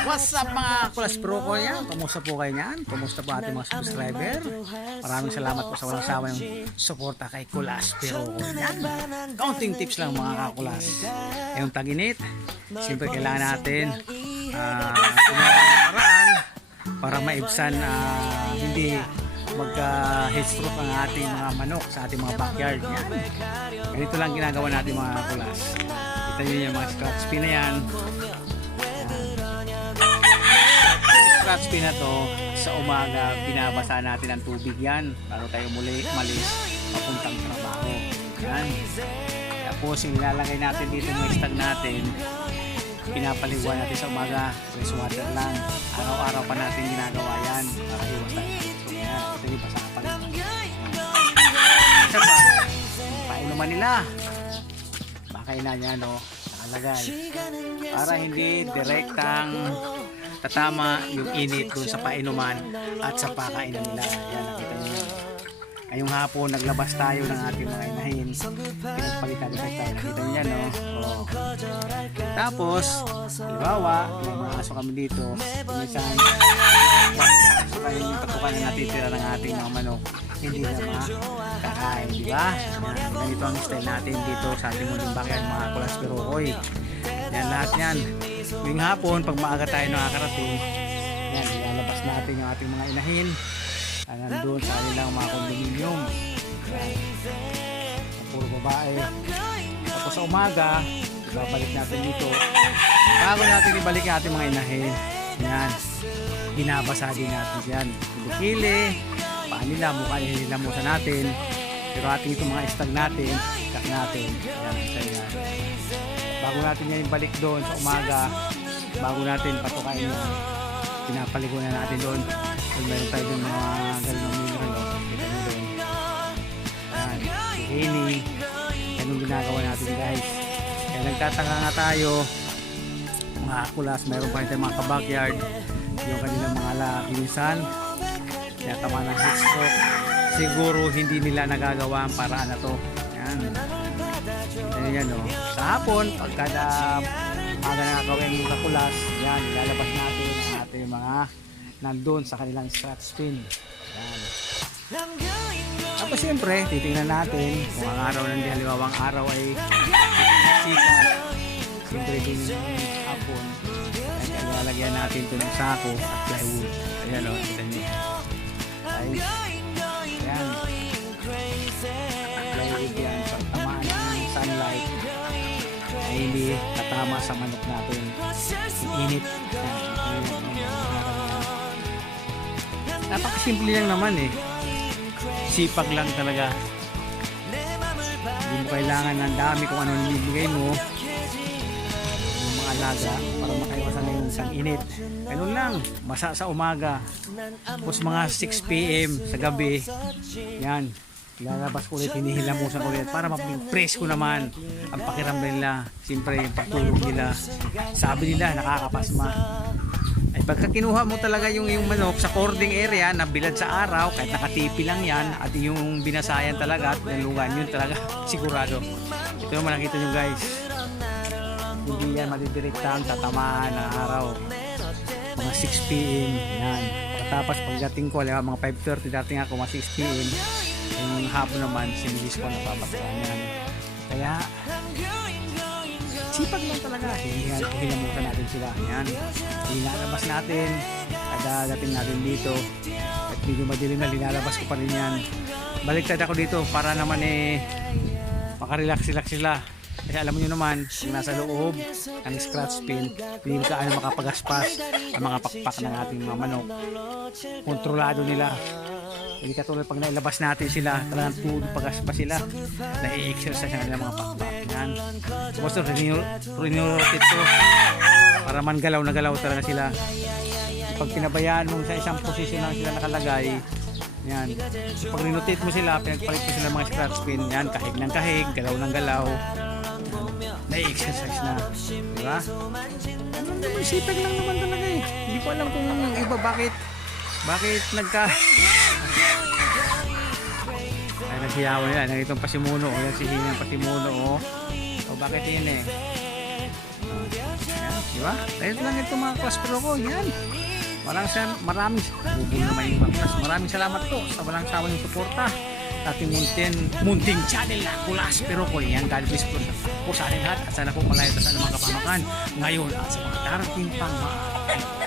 What's up mga Kulas Pro ko yan? Kumusta po kayo yan? Kumusta po ating mga subscriber? Maraming salamat po sa walang sawa yung suporta kay Kulas Pro ko yan. Counting tips lang mga kakulas. Yung tag-init, siyempre kailangan natin paraan para maibsan hindi magka-headstroke ang ating mga manok sa ating mga backyard. Yan. Ganito lang ginagawa natin mga kulas. Kita nyo yung mga scratch pin na yan. Scratch pin na to, sa umaga binabasa natin ang tubig yan bago tayo muli malis papuntang trabaho. Yan. Tapos yung nilalagay natin dito yung stag natin, pinapaliguan natin sa umaga, fresh water lang. Araw-araw pa natin ginagawa yan para iwas tayo. Ito yung basa pa rin. Isa pa, painuman nila. Bakainan niya, no? Nakalagay. Para hindi direktang tatama yung init dun sa painuman at sa pakainan nila. Yan, nakita niyo. Ngayong hapon, naglabas tayo ng ating mga inahin. Pinagpalitan tayo. Nakita niyo yan, no? Oh. Tapos, halimbawa, may mga aso kami dito. Minsan, yung patukan na natitira ng ating mga manok, hindi na makakain, di ba? Ganito ang style natin dito sa ating muling backyard, mga Kulas Pro ko. Yan, lahat yan. Ngayong hapon, pag maaga tayo nakakarating, yan, ilalabas natin yung ating mga inahin. Nandun sa kanilang mga condominium. Puro babae. Tapos sa umaga, ibabalik natin dito. Bago natin ibalik yung ating mga inahin, yan, binabasa din natin yan. Kilikili, paan nila, mukha nila musa natin. Pero ating itong mga stag natin, kak natin. Yan, bago natin yan ibalik doon sa umaga, bago natin patukain yan, pinapaligo na natin doon. Kung meron tayo doon mga galong mineral, kita nyo doon. Yan, hihini. Yan yung ginagawa natin guys. Kaya nagtataka nga tayo, mga kulas, meron pa rin tayong mga kabakyard, yung kanilang mga laki minsan kaya tama ng heat stroke, siguro hindi nila nagagawa ang paraan na to. Yan, yan o. Sa hapon, pagkada aga nakakawin yung kakulas, yan, ilalabas natin ang ating mga nandun sa kanilang scratch pin. Yan. Tapos siyempre titingnan natin kung ang araw ng halimbawa ang araw ay sikat, siyempre din yung hapon ay ilalagyan natin ito ng sako at plywood. Ayan o, kita nyo. Ay, ayan, at plywood yan, pag tamaan ng sunlight ay hindi katama sa manok natin, yung init. Napakasimple lang naman eh, sipag lang talaga. Hindi mo kailangan ng dami kung ano nilibigay mo yung mga alaga para makaiwasan na yung init. Ganun lang, basa sa umaga, tapos mga 6 PM sa gabi, yan, lalabas ko ulit, hinihilamusan ko ulit para ma-presko naman ang pakiramdam nila. Siyempre yung pagtulog nila, sabi nila nakakapasma. Ay pagka kinuha mo talaga yung manok sa cording area na bilad sa araw, kahit nakatipi lang yan, at yung binasayan talaga at nalungan, yun talaga sigurado. Ito naman nakita nyo guys, hindi yan madidirektahan tatamaan na araw. Mga 6 PM yan. Tapos pagdating ko, mga 5:30 dating ako, mga 6 PM, yung hapon naman sinilis ko napapatuan yan. Kaya sipag lang talaga, hinamutan natin sila. Yan, linalabas natin kada dating natin dito at medyo madilim na, linalabas ko pa rin yan. Baliktad ako dito para naman makarelax-relax sila, kasi alam nyo naman yung nasa loob ng scratch pin, hindi ka makapagaspas ang mga pakpak ng ating mga manok. Kontrolado nila, hindi katulad pag nailabas natin sila, talagang tulo pagaspas sila, nai-exercise na mga pakpak. Yan, tapos rinurot ito para man galaw na galaw talaga sila. Pag pinabayaan mo sa isang posisyon lang sila nakalagay, yan, pag rinotate mo sila, pinagpalit mo sila mga scratch pin, yan, kahig ng kahig, galaw ng galaw, nai-exercise na, diba? Ano naman, sipag lang naman talaga eh. Hindi ko alam kung iba bakit ay nagsiyawan nila, nagitong pasimuno, yan si Hinang pasimuno, o bakit yun eh. Yan, Di ba? Dahil lang ito mga klaspero ko. Yan. Maraming salamat po sa walang sawang suporta sa ating munting channel na Klaspero ko. Yan, God bless po sa ating lahat at sana po malayo sa mga kapamakan ngayon at sa mga darating pang mga